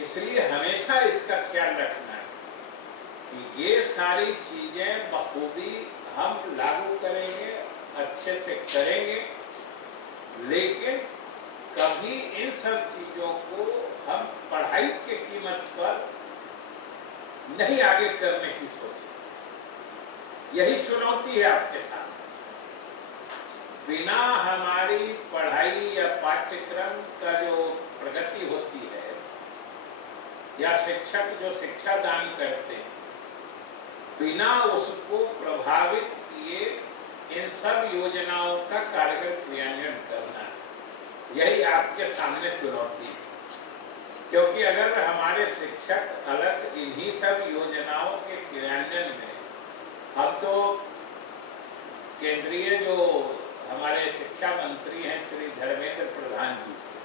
इसलिए हमेशा इसका ख्याल रखना है कि ये सारी चीजें बखूबी हम लागू करेंगे, अच्छे से करेंगे, लेकिन कभी इन सब चीजों को हम पढ़ाई की कीमत पर नहीं आगे करने की सोचें। यही चुनौती है आपके सामने। बिना हमारी पढ़ाई या पाठ्यक्रम का जो प्रगति होती है या शिक्षक जो शिक्षा दान करते हैं, बिना उसको प्रभावित किए इन सब योजनाओं का कारगर क्रियान्वयन करना है, यही आपके सामने चुनौती है। क्योंकि अगर हमारे शिक्षक अलग इन्हीं सब योजनाओं के क्रियान्वयन में, हम तो केंद्रीय जो हमारे शिक्षा मंत्री हैं श्री धर्मेंद्र प्रधान जी से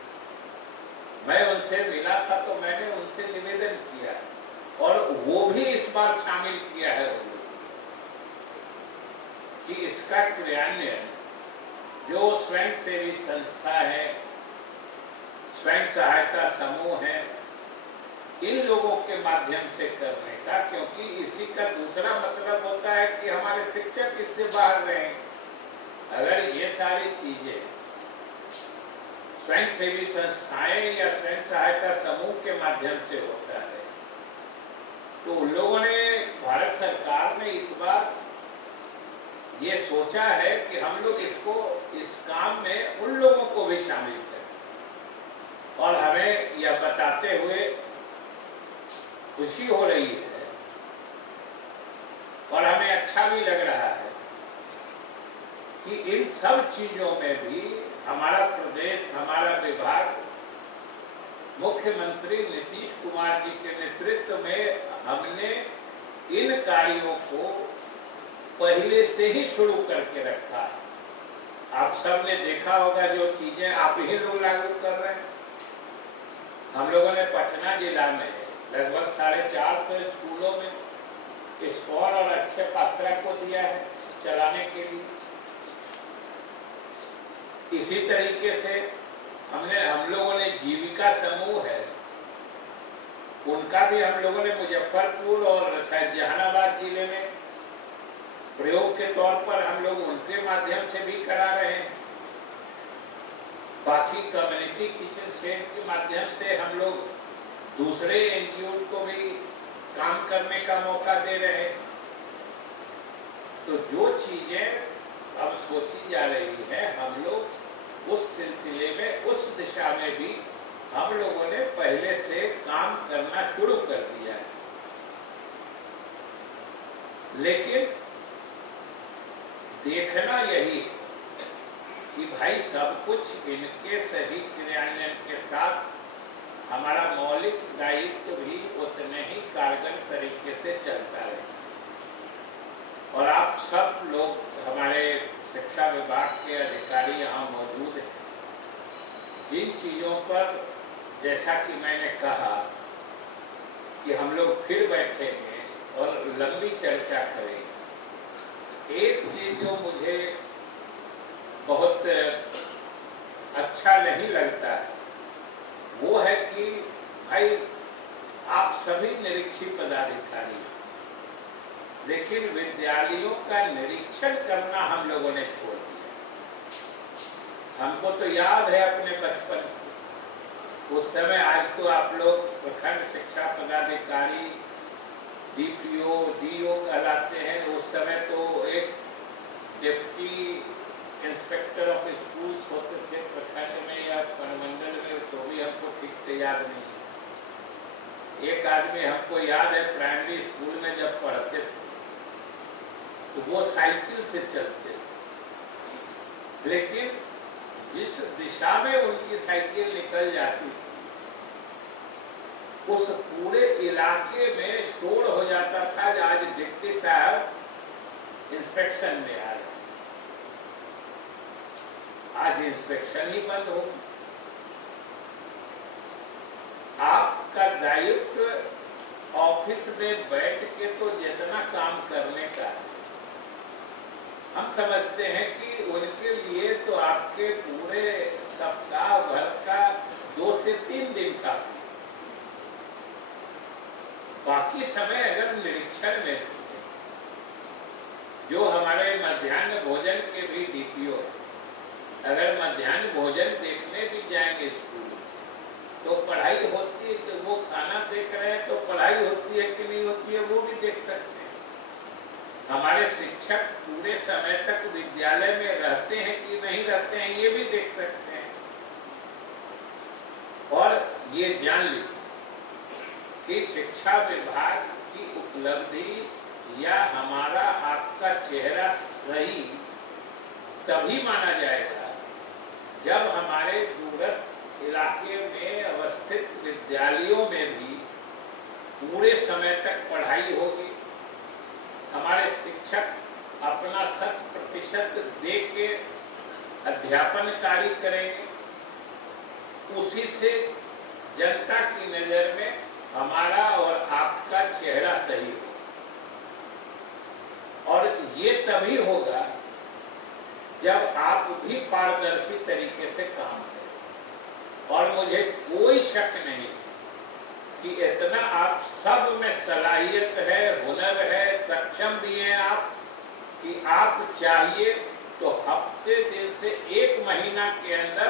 मैं उनसे मिला था, तो मैंने उनसे निवेदन किया और वो भी इस बार शामिल किया है कि इसका क्रियान्वयन जो स्वयंसेवी संस्था है, स्वयं सहायता समूह है, इन लोगों के माध्यम से करने का, क्योंकि इसी का दूसरा मतलब होता है कि हमारे शिक्षक इससे बाहर रहें। अगर ये सारी चीजें स्वयंसेवी संस्थाएं या स्वयं सहायता समूह के माध्यम से होता है, तो उन लोगों ने, भारत सरकार ने इस बार ये सोचा है कि हम लोग इसको, इस काम में उन लोगों को भी शामिल करें। और हमें यह बताते हुए खुशी हो रही है और हमें अच्छा भी लग रहा है कि इन सब चीजों में भी हमारा प्रदेश, हमारा विभाग, मुख्यमंत्री नीतीश कुमार जी के नेतृत्व में हमने इन कार्यों को पहले से ही शुरू करके रखा है। आप सब ने देखा होगा जो चीजें आप ही लोग लागू कर रहे हैं। हम लोगों ने पटना जिला में लगभग 450 स्कूलों में स्कॉल और अच्छे पात्रा को दिया है चलाने के लिए। इसी तरीके से हम लोगों ने जीविका समूह है, उनका भी हम लोगों ने मुजफ्फरपुर और शायद जहानाबाद जिले में प्रयोग के तौर पर हम लोग उनके माध्यम से भी करा रहे हैं। बाकी कम्युनिटी किचन सेट के माध्यम से हम लोग दूसरे एनजीओ को भी काम करने का मौका दे रहे हैं। तो जो चीजें अब सोची जा रही है, हम लोग उस सिलसिले में, उस दिशा में भी हम लोगों ने पहले से काम करना शुरू कर दिया है। लेकिन देखना यही कि भाई सब कुछ इनके सही क्रियान्वयन के साथ हमारा मौलिक दायित्व भी उतने ही कारगर तरीके से चलता रहे। और आप सब लोग, हमारे शिक्षा विभाग के अधिकारी यहाँ मौजूद हैं, जिन चीजों पर, जैसा कि मैंने कहा कि हम लोग फिर बैठेंगे और लंबी चर्चा करेंगे। एक चीज जो मुझे बहुत अच्छा नहीं लगता है वो है कि भाई आप सभी निरीक्षित पदाधिकारी, लेकिन विद्यालयों का निरीक्षण करना हम लोगों ने छोड़ दिया। हमको तो याद है अपने बचपन, उस समय, आज तो आप लोग प्रखंड शिक्षा पदाधिकारी, डीपीओ, डीओ कहलाते हैं, उस समय तो एक डिप्टी इंस्पेक्टर ऑफ स्कूल्स होते थे प्रखंड में या प्रमंडल में, तो भी हमको ठीक से याद नहीं। एक आदमी हमको याद है, प्राइमरी स्कूल में जब पढ़ते थे तो वो साइकिल से चलते थे, लेकिन जिस दिशा में उनकी साइकिल निकल जाती थी उस पूरे इलाके में शोर हो जाता था। आज डिप्टी साहब इंस्पेक्शन में आ रहे, आज इंस्पेक्शन ही बंद हो। आपका दायित्व ऑफिस में बैठ के तो जितना काम करने का है, हम समझते हैं कि उनके लिए तो आपके पूरे सप्ताह भर का 2 से 3 दिन काफी। बाकी समय अगर निरीक्षण में जो हमारे मध्याह्न भोजन के भी डीपीओ है, अगर मध्याह्न भोजन देखने भी जाएंगे स्कूल तो पढ़ाई होती है कि वो खाना देख रहे हैं तो पढ़ाई होती है कि नहीं होती है वो भी देख सकते हैं। हमारे शिक्षक पूरे समय तक विद्यालय में रहते हैं कि नहीं रहते हैं ये भी देख सकते हैं। और ये जान लीजिए कि शिक्षा विभाग की उपलब्धि या हमारा आपका चेहरा सही तभी माना जाएगा जब हमारे दूरस्थ इलाके में अवस्थित विद्यालयों में भी पूरे समय तक पढ़ाई होगी, हमारे शिक्षक अपना 100% दे के अध्यापन कार्य करेंगे, उसी से जनता की नजर में हमारा और आपका चेहरा सही हो। और ये तभी होगा जब आप भी पारदर्शी तरीके से काम करें। और मुझे कोई शक नहीं कि इतना आप सब में सलाहियत है, हुनर है, सक्षम भी हैं आप कि आप चाहिए तो हफ्ते दिन से 1 महीना के अंदर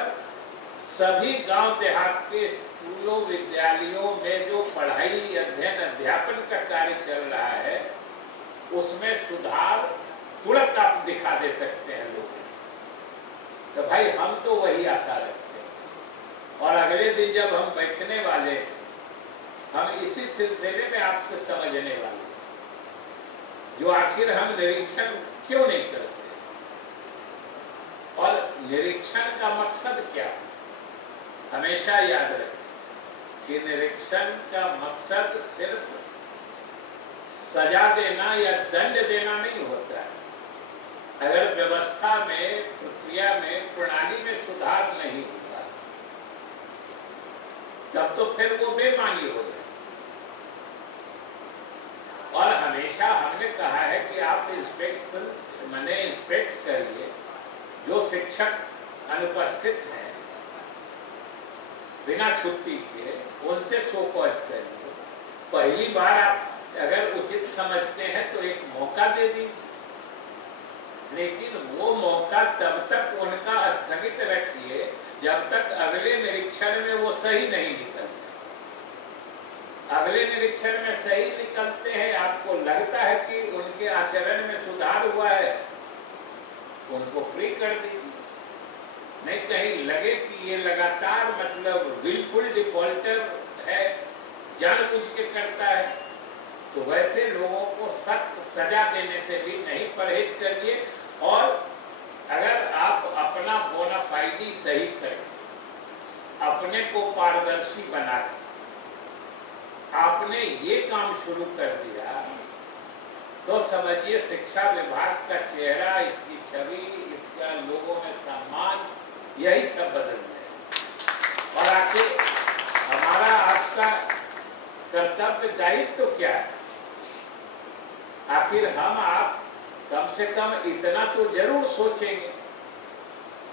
सभी गांव देहात के स्कूलों विद्यालयों में जो पढ़ाई अध्ययन अध्यापन का कार्य चल रहा है उसमें सुधार तुरंत आप दिखा दे सकते हैं लोगों। तो भाई हम तो वही आशा रखते हैं। और अगले दिन जब हम बैठने वाले हम इसी सिलसिले में आपसे समझने वाले जो आखिर हम निरीक्षण क्यों नहीं करते और निरीक्षण का मकसद क्या है। हमेशा याद रखें कि निरीक्षण का मकसद सिर्फ सजा देना या दंड देना नहीं होता है। अगर व्यवस्था में, प्रक्रिया में, प्रणाली में सुधार नहीं होता तब तो फिर वो बेमानी हो जाए। और हमेशा हमने कहा है कि आप इंस्पेक्ट करिए जो शिक्षक अनुपस्थित हैं बिना छुट्टी के, उनसे शोकॉज करिए। पहली बार आप अगर उचित समझते हैं तो एक मौका दे दी, लेकिन वो मौका तब तक उनका स्थगित रखिए जब तक अगले निरीक्षण में वो सही नहीं निकलते। अगले निरीक्षण में सही निकलते हैं, आपको लगता है कि उनके आचरण में सुधार हुआ है, उनको फ्री कर दीजिए। नहीं कहीं लगे कि ये लगातार मतलब विलफुल डिफॉल्टर है, जानबूझ के करता है, तो वैसे लोगों को सख्त सजा देने से भी नहीं परहेज करिए। और अगर आप अपना बोनाफाइडी सही करें, अपने को पारदर्शी बना के आपने ये काम शुरू कर दिया तो समझिए शिक्षा विभाग का चेहरा, इसकी छवि, इसका लोगों में सम्मान, यही सब बदल जाए। और आखिर हमारा आपका कर्तव्य दायित्व तो क्या है। आखिर हम आप कम से कम इतना तो जरूर सोचेंगे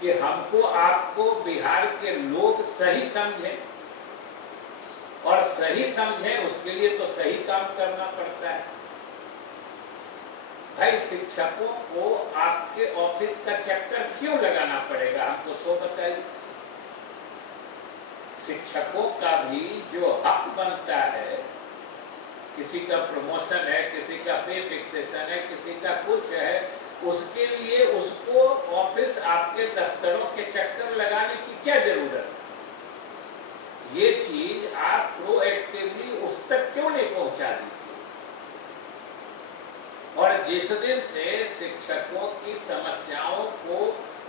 कि हमको आपको बिहार के लोग सही समझें, और सही समझें उसके लिए तो सही काम करना पड़ता है। भाई शिक्षकों को आपके ऑफिस का चक्कर क्यों लगाना पड़ेगा, हमको सो बताइए। शिक्षकों का भी जो हक बनता है, किसी का प्रमोशन है, किसी का पे फिक्सेशन है, किसी का कुछ है, उसके लिए उसको ऑफिस आपके दफ्तरों के चक्कर लगाने की क्या जरूरत है। ये चीज आप प्रोएक्टिवली उस तक क्यों नहीं पहुंचा दी। और जिस दिन से शिक्षकों की समस्याओं को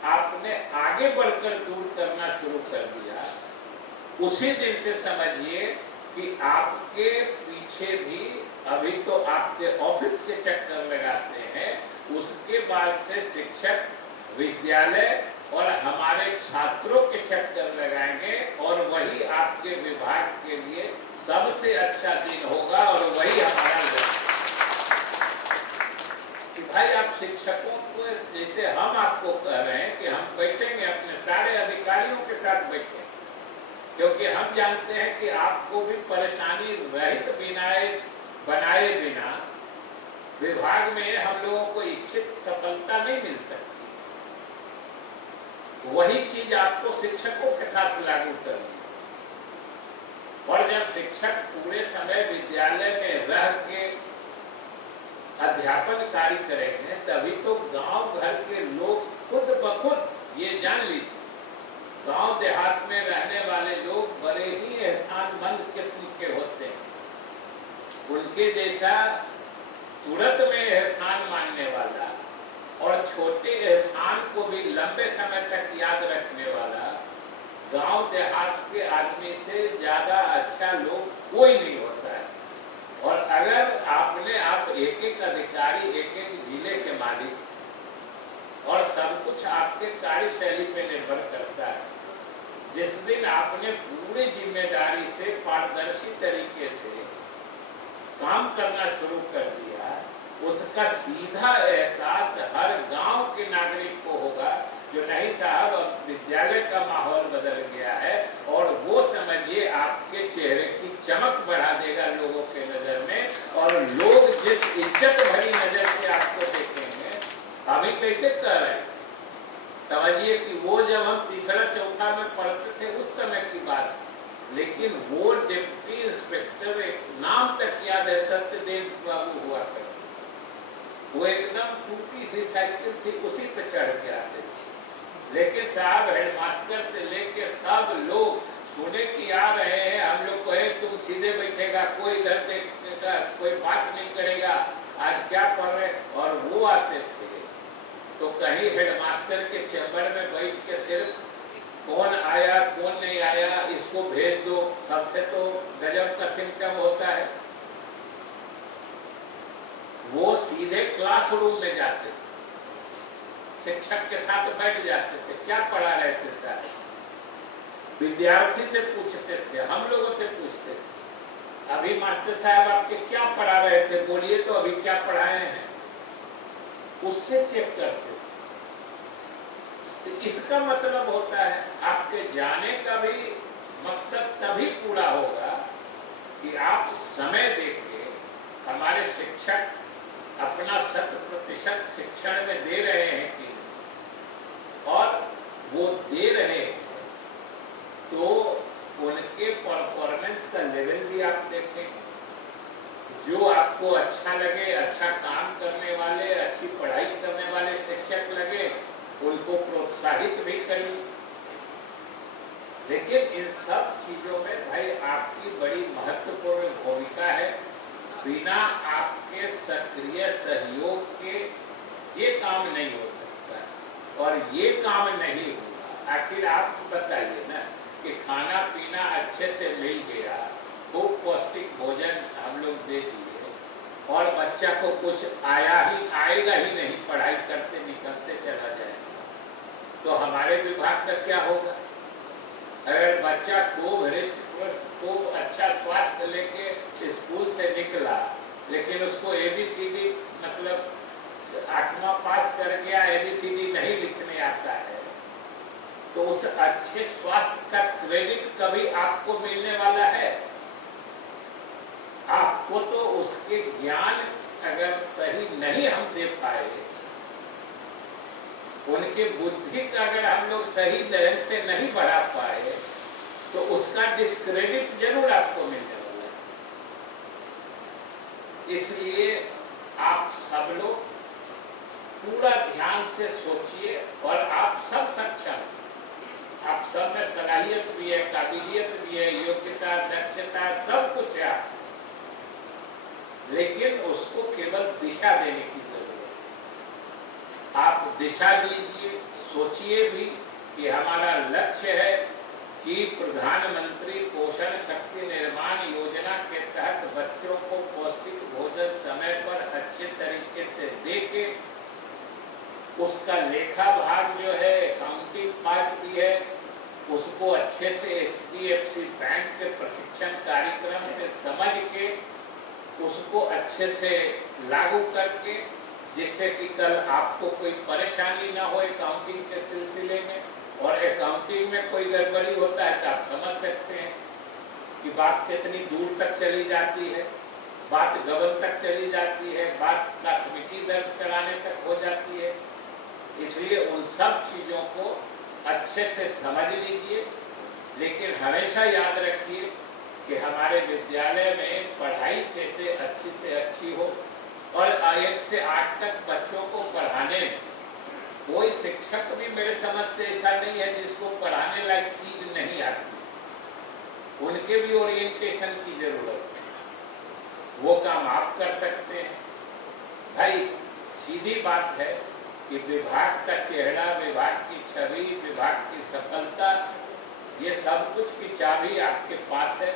आपने आगे बढ़कर दूर करना शुरू कर दिया, उसी दिन से समझिए कि आपके पीछे भी अभी तो आपके ऑफिस के चक्कर लगाते हैं, उसके बाद से शिक्षक, विद्यालय और हमारे छात्रों के चक्कर लगाएंगे, और वही आपके विभाग के लिए सबसे अच्छा दिन होगा। और वही हमारा कि भाई आप शिक्षकों को, जैसे हम आपको कह रहे हैं कि हम बैठेंगे अपने सारे अधिकारियों के साथ बैठेंगे, क्योंकि हम जानते हैं कि आपको भी परेशानी रहित बिना बनाए बिना विभाग में हम लोगों को इच्छित सफलता नहीं मिल सकती। वही चीज आपको शिक्षकों के साथ लागू करनी है। और जब शिक्षक पूरे समय विद्यालय में रह के अध्यापन कार्य करेंगे तभी तो गांव घर के लोग खुद ब खुद ये जान लीजिए, गांव देहात में रहने वाले लोग बड़े ही एहसानमंद किस्म के होते हैं। उनके जैसा तुरंत में एहसान मानने वाला और छोटे एहसान को भी लंबे समय तक याद रखने वाला गांव देहात के आदमी से ज्यादा अच्छा लोग कोई नहीं होता है। और अगर आपने आप एक एक अधिकारी, एक एक जिले के मालिक, और सब कुछ आपके कार्यशैली पे निर्भर करता है। जिस दिन आपने पूरी जिम्मेदारी से पारदर्शी तरीके से काम करना शुरू कर दिया, उसका सीधा एहसास हर गांव के नागरिक को होगा जो नहीं साहब अब विद्यालय का माहौल बदल गया है, और वो समझिए आपके चेहरे की चमक बढ़ा देगा लोगों के नजर में, और लोग जिस इज्जत भरी नजर से आपको देखेंगे। अभी कैसे कर रहे हैं समझिए कि वो जब हम तीसरा चौथा में पढ़ते थे उस समय की बात, लेकिन वो डिप्टी इंस्पेक्टर एक नाम तक याद है, सत्यदेव बाबू हुआ करते, वो एकदम टूटी सी साइकिल थी, उसी पे चढ़ के आते थे। लेकिन साहब हेडमास्टर से लेके सब लोग सुने कि आ रहे हैं, हम लोग कहे तुम सीधे बैठेगा, कोई इधर देखेगा, कोई बात नहीं करेगा, आज क्या पढ़ रहे, और वो आते थे तो कहीं हेडमास्टर के चैम्बर में बैठ के सिर्फ कौन आया कौन नहीं आया इसको भेज दो, सबसे तो गजब का सिम्टम होता है। वो सीधे क्लासरूम में जाते थे, शिक्षक के साथ बैठ जाते थे, क्या पढ़ा रहे थे सर, विद्यार्थी से पूछते थे, हम लोगों से पूछते थे, अभी मास्टर साहब आपके क्या पढ़ा रहे थे, बोलिए तो अभी क्या पढ़ाए हैं, उससे चेक करते थे। तो इसका मतलब होता है आपके जाने का भी मकसद तभी पूरा होगा कि आप समय देके हमारे शिक्षक अपना 100% शिक्षण में दे रहे हैं कि, और वो दे रहे हैं तो उनके परफॉर्मेंस का लेवल भी आप देखें। जो आपको अच्छा लगे, अच्छा काम करने वाले, अच्छी पढ़ाई करने वाले शिक्षक लगे, उनको प्रोत्साहित भी करिए। लेकिन इन सब चीजों में भाई आपकी बड़ी महत्वपूर्ण भूमिका है। बिना आपके सक्रिय सहयोग के ये काम नहीं हो सकता, और ये काम नहीं होगा। आखिर आप बताइए ना कि खाना पीना अच्छे से मिल गया, खूब पौष्टिक भोजन हम लोग दे दिए, और बच्चा को कुछ आएगा ही नहीं, पढ़ाई करते निकलते चला जाएगा, तो हमारे विभाग का क्या होगा? अगर बच्चा खूब हृष्ट खूब अच्छा स्वास्थ्य लेके स्कूल से निकला, लेकिन उसको ABCD मतलब 8वां पास कर गया, ABCD नहीं लिखने आता है, तो उस अच्छे स्वास्थ्य का क्रेडिट कभी आपको मिलने वाला है? आपको तो उसके ज्ञान अगर सही नहीं हम दे पाए, उनके बुद्धि का अगर हम लोग सही ढंग से नहीं बढ़ा पाए, तो उसका डिस्क्रेडिट जरूर आपको मिलने वाला है। इसलिए आप सब लोग पूरा ध्यान से सोचिए, और आप सब सक्षम, आप सब में सलाहियत भी है, काबिलियत भी है, योग्यता, दक्षता सब कुछ है, लेकिन उसको केवल दिशा देने की जरूरत है। आप दिशा दीजिए, सोचिए भी कि हमारा लक्ष्य है कि प्रधानमंत्री पोषण शक्ति निर्माण योजना के तहत बच्चों को पौष्टिक भोजन समय पर अच्छे तरीके से देके उसका लेखा भाग जो है, अकाउंटिंग पार्ट भी है, उसको अच्छे से HDFC बैंक के प्रशिक्षण कार्यक्रम से समझ के उसको अच्छे से लागू करके, जिससे कि कल आपको कोई परेशानी ना हो अकाउंटिंग के सिलसिले में। और अकाउंटिंग में कोई गड़बड़ी होता है तो आप समझ सकते हैं कि बात कितनी दूर तक चली जाती है। बात गबन तक चली जाती है, बात प्राथमिकी दर्ज कराने तक हो जाती है। इसलिए उन सब चीज़ों को अच्छे से समझ लीजिए, लेकिन हमेशा याद रखिए कि हमारे विद्यालय में पढ़ाई कैसे अच्छी से अच्छी हो, और 1 से 8 तक बच्चों को पढ़ाने में कोई शिक्षक भी मेरे समझ से ऐसा नहीं है जिसको पढ़ाने लायक चीज नहीं आती। उनके भी ओरिएंटेशन की जरूरत है, वो काम आप कर सकते हैं। भाई सीधी बात है कि विभाग का चेहरा, विभाग की छवि, विभाग की सफलता, ये सब कुछ की चाबी आपके पास है।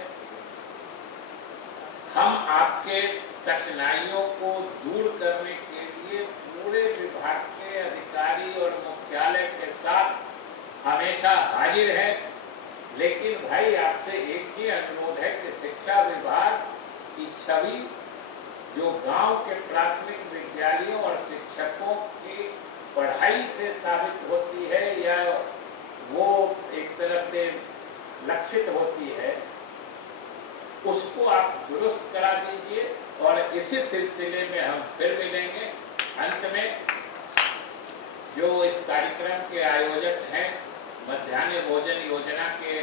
हम आपके कठिनाइयों को दूर करने के लिए पूरे विभाग के अधिकारी और मुख्यालय के साथ हमेशा हाजिर है। लेकिन भाई आपसे एक ही अनुरोध है कि शिक्षा विभाग की छवि जो गांव के प्राथमिक विद्यालयों और शिक्षकों की पढ़ाई से साबित होती है या वो एक तरह से लक्षित होती है, उसको आप दुरुस्त करा दीजिए। और इसी सिलसिले में हम फिर मिलेंगे। अंत में जो इस कार्यक्रम के आयोजक हैं, मध्याह्न भोजन योजना के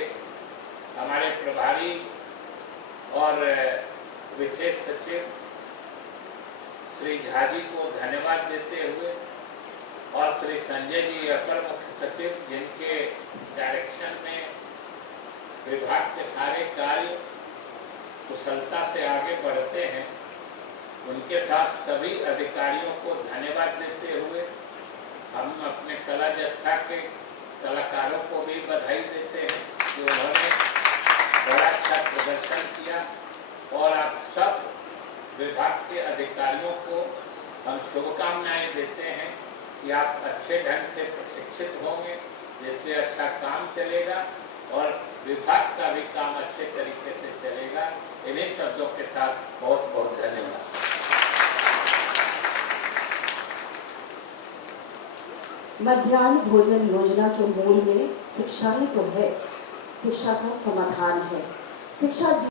हमारे प्रभारी और विशेष सचिव श्री झा जी को धन्यवाद देते हुए, और श्री संजय जी अपर मुख्य सचिव, जिनके डायरेक्शन में विभाग के सारे कार्य कुशलता से आगे बढ़ते हैं, उनके साथ सभी अधिकारियों को धन्यवाद देते हुए हम अपने कला जत्था के कलाकारों को भी बधाई देते हैं कि उन्होंने बड़ा अच्छा प्रदर्शन किया। और आप सब विभाग के अधिकारियों को हम शुभकामनाएं देते हैं कि आप अच्छे ढंग से प्रशिक्षित होंगे, जिससे अच्छा काम चलेगा और विभाग का भी काम अच्छे तरीके से चलेगा। इन्हीं शब्दों के साथ बहुत बहुत धन्यवाद। मध्याह्न भोजन योजना के मूल में शिक्षा ही तो है, शिक्षा का समाधान है। शिक्षा